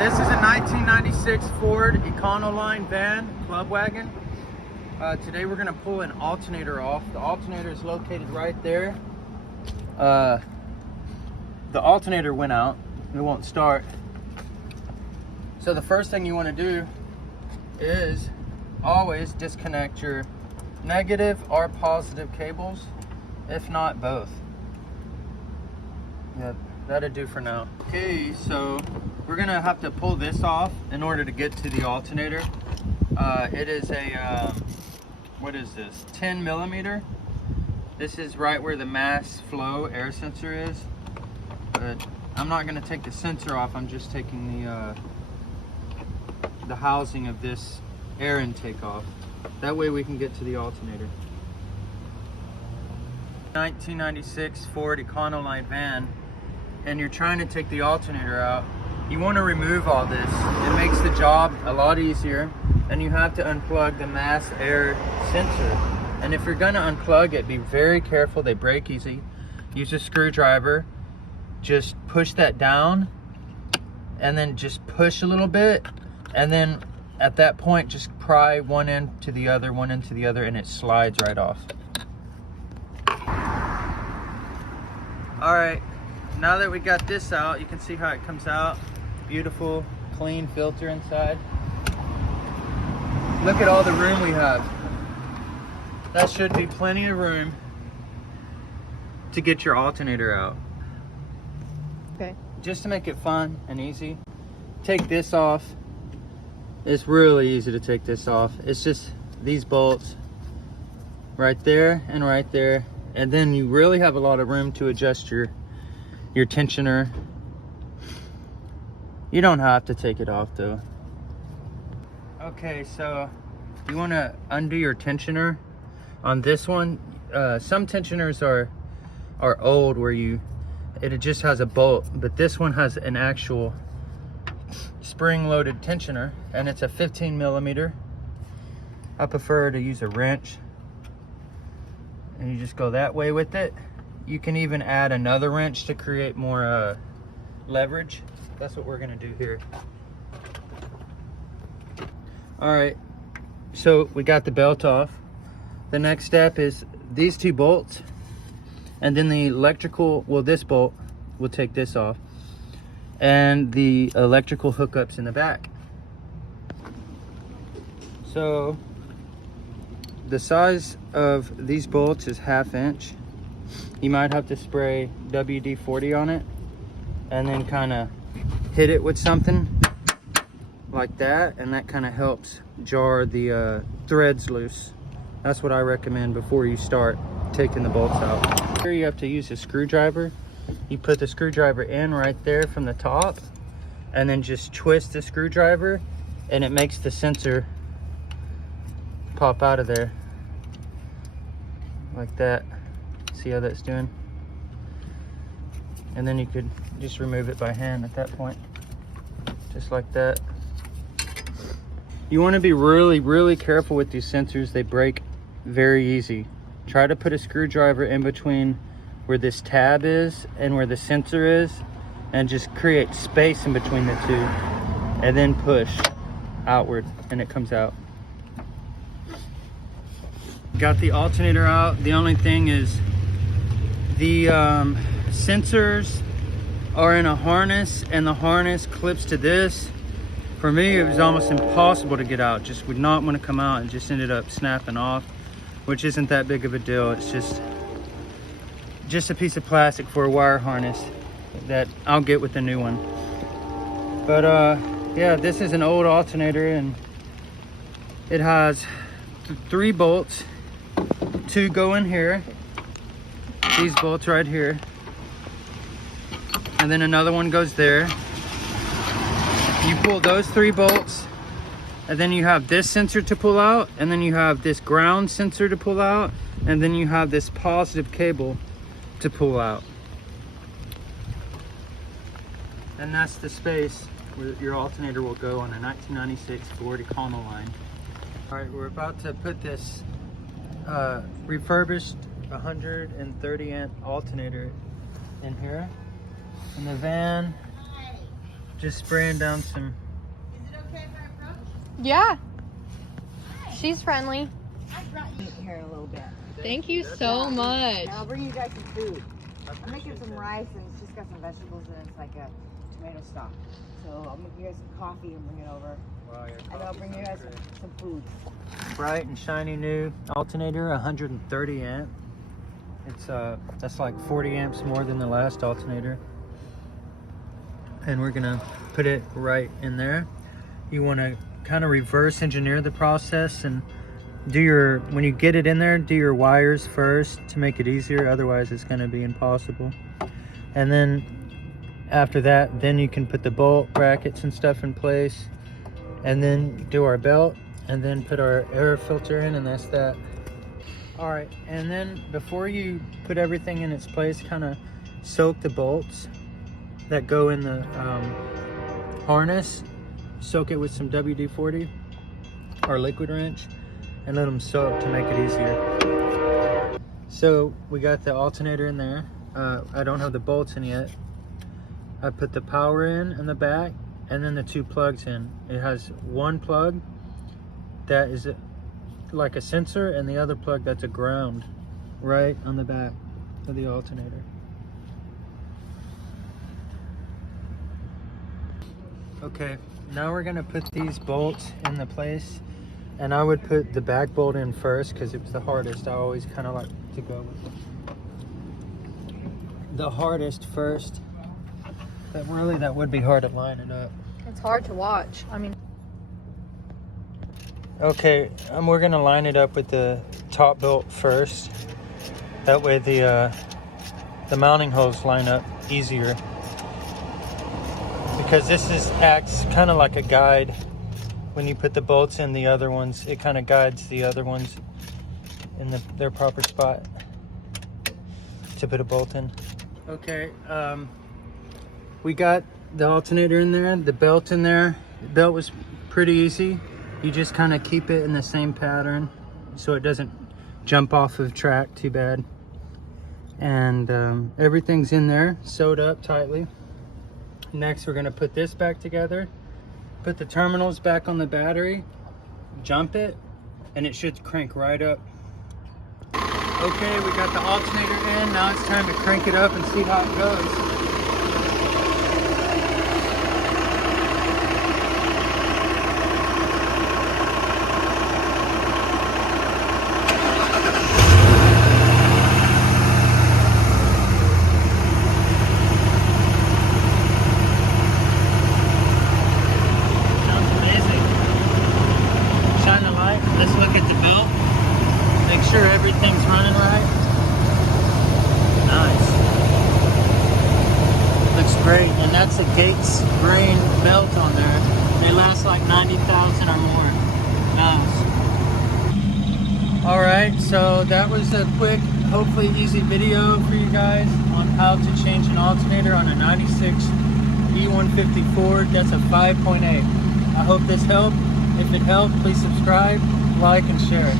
This is a 1996 Ford Econoline van, club wagon. Today we're gonna pull an alternator off. The alternator is located right there. The alternator went out. It won't start. So the first thing you wanna do is always disconnect your negative or positive cables, if not both. Yeah, that'll do for now. Okay, so we're gonna have to pull this off in order to get to the alternator. It is a, what is this, 10 millimeter. This is right where the mass flow air sensor is. But I'm not gonna take the sensor off, I'm just taking the housing of this air intake off. That way we can get to the alternator. 1996 Ford Econoline van, and you're trying to take the alternator out. You want to remove all this. It makes the job a lot easier, and you have to unplug the mass air sensor. And if you're going to unplug it, be very careful. They break easy. Use a screwdriver. Just push that down, and then just push a little bit, and then at that point just pry one end to the other, one end to the other, and it slides right off. All right, now that we got this out, you can see how it comes out. Beautiful, clean filter inside. Look at all the room we have. That should be plenty of room to get your alternator out. Okay. Just to make it fun and easy, take this off. It's really easy to take this off. It's just these bolts right there and right there. And then you really have a lot of room to adjust your tensioner. You don't have to take it off though. Okay, so you want to undo your tensioner on this one. Some tensioners are old where it just has a bolt, but this one has an actual spring-loaded tensioner, and it's a 15 millimeter. I prefer to use a wrench, and you just go that way with it. You can even add another wrench to create more leverage. That's what we're gonna do here. All right, so we got the belt off. The next step is these two bolts, and then the electrical, well, this bolt, we'll take this off, and the electrical hookups in the back. So the size of these bolts is 1/2 inch. You might have to spray WD-40 on it and then kind of hit it with something like that, and that kind of helps jar the threads loose. That's what I recommend before you start taking the bolts out. Here you have to use a screwdriver. You put the screwdriver in right there from the top, and then just twist the screwdriver, and it makes the sensor pop out of there like that. See how that's doing? And then you could just remove it by hand at that point, just like that. You want to be really careful with these sensors. They break very easy. Try to put a screwdriver in between where this tab is and where the sensor is, and just create space in between the two, and then push outward and it comes out. Got the alternator out. The only thing is the sensors are in a harness, and the harness clips to this. For me, it was almost impossible to get out. Just would not want to come out, and just ended up snapping off, which isn't that big of a deal. It's just a piece of plastic for a wire harness that I'll get with the new one. But yeah, this is an old alternator, and it has 3 bolts. 2 go in here, these bolts right here, and then another one goes there. You pull those 3 bolts, and then you have this sensor to pull out, and then you have this ground sensor to pull out, and then you have this positive cable to pull out. And that's the space where your alternator will go on a 1996 Ford Econoline. All right, we're about to put this refurbished 130 amp alternator in here. And the van Just spraying down some. Is it okay if I approach? Yeah. She's friendly. I brought you here in a little bit. Thank you so much. And I'll bring you guys some food. I'm making some rice and it's just got some vegetables and it's like a tomato stock. So I'll make you guys some coffee and bring it over. Wow, And I'll bring you guys some food. Bright and shiny new alternator, 130 amp. It's that's like 40 amps more than the last alternator. And we're gonna put it right in there. You want to kind of reverse engineer the process and do your, when you get it in there, do your wires first to make it easier. Otherwise it's going to be impossible. And then after that, then you can put the bolt brackets and stuff in place, and then do our belt, and then put our air filter in, and that's that. All right, and then before you put everything in its place, kind of soak the bolts that go in the harness. Soak it with some WD-40 or liquid wrench and let them soak to make it easier. So we got the alternator in there. I don't have the bolts in yet. I put the power in the back and then the two plugs in. It has one plug that is like a sensor and the other plug that's a ground right on the back of the alternator. Okay, now we're gonna put these bolts in the place, and I would put the back bolt in first because it was the hardest. I always kind of like to go with the hardest first, but really that would be hard to line it up. It's hard to watch. I mean, Okay, we're gonna line it up with the top bolt first. That way the mounting holes line up easier. Because acts kind of like a guide. When you put the bolts in the other ones, it kind of guides the other ones in their proper spot to put a bolt in. Okay, we got the alternator in there, the belt in there. The belt was pretty easy. You just kind of keep it in the same pattern so it doesn't jump off of track too bad. And everything's in there, sewed up tightly. Next, we're gonna put this back together, put the terminals back on the battery, jump it, and it should crank right up. Okay, we got the alternator in. Now it's time to crank it up and see how it goes. Let's look at the belt. Make sure everything's running right. Nice. Looks great. And that's a Gates grain belt on there. They last like 90,000 or more miles. Alright, so that was a quick, hopefully easy video for you guys on how to change an alternator on a 96 E150 Ford. That's a 5.8. I hope this helped. If it helped, please subscribe, like, and share it.